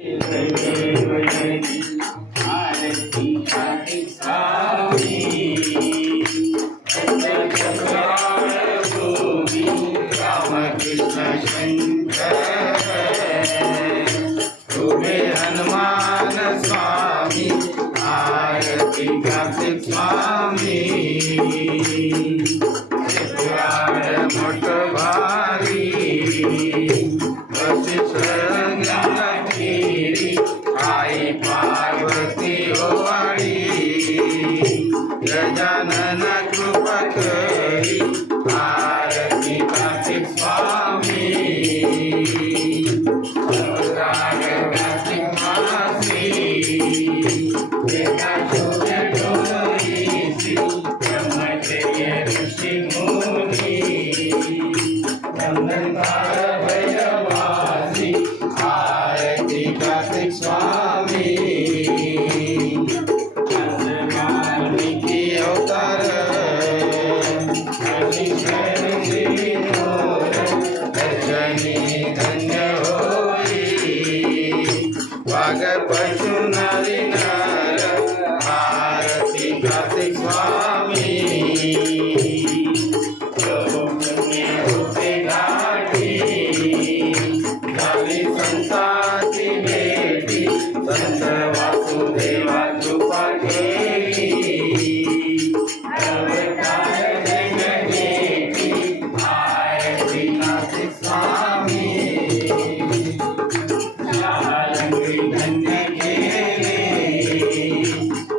हनुमान स्वामी आरती कार्तिक स्वामी मोठ भारी वशिष्ठी आई पार्वती ओवाळी गजानन कृपा करी आरती कार्तिक स्वामी आरती कार्तिक स्वामी वाल्मीकि अवतार दर्शनी धन्य होई वाघ पशु नारी नर आरती कार्तिक स्वामी संताची भेटी संत वासुदेवा कृपा केली आरती कार्तिक स्वामी धन्य केले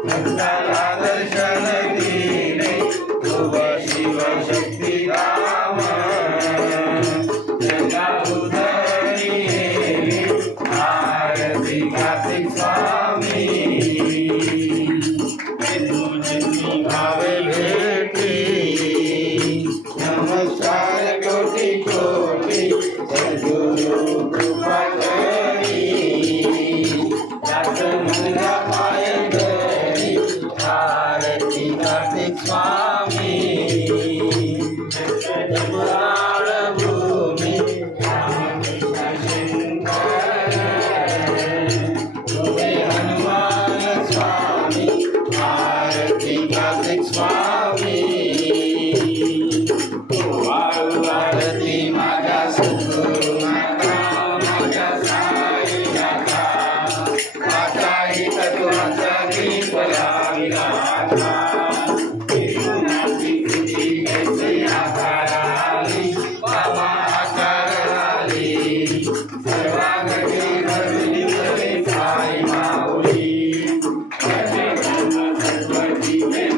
भक्ताला दर्शन दिले तुझ शिव शक्ती राम कार्तिक स्वामी भावे भेटी नमस्कार कोटि कोटि सद्गुरु कृपा करी मुंगा पाय धरी आरती कार्तिक स्वामी भूमि कार्तिक स्वामी आरती माझ्या सद्गुरु नाथा माझ्या साई नाथा माझ्या तत्वाचा दीप लाविला बाबा आकार आली सर्वांगी धरली साई माऊली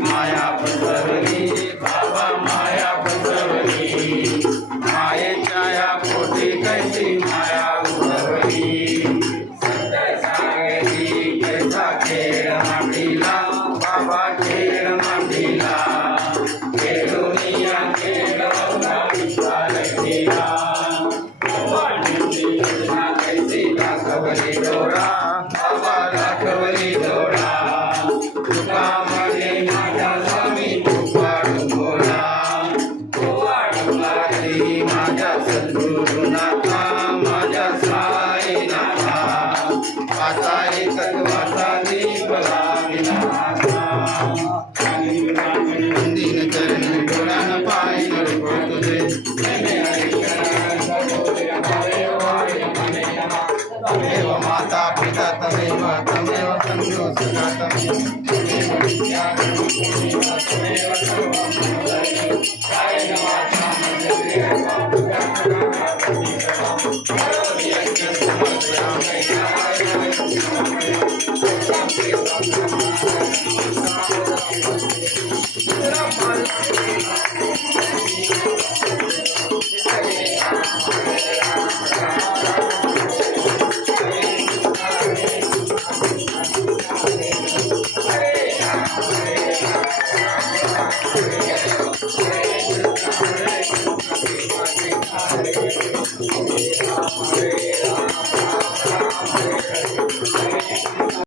माया पसरली बाबा माया पसरली मायेच्या या पोटी कैसी माया उतरली सत्य सांगली कैसा खेळ मांडीला बाबा खेळ मांडीला खेळुनिया खेळवला विशाल केला कैसी दाखवली डोळा बाबा दाखवली डोळा तुका मध्ये माझ्या स्वामी तुपाडू बोला माझ्या सद्गुरु नाथा माझ्या साई नाथा वाचा तत्वाचा दीप लाविला दिन करणी डोळ्यान पाय नडको तुझे तमेव माता पिता तमेव तमेव बंधु सखा तमेव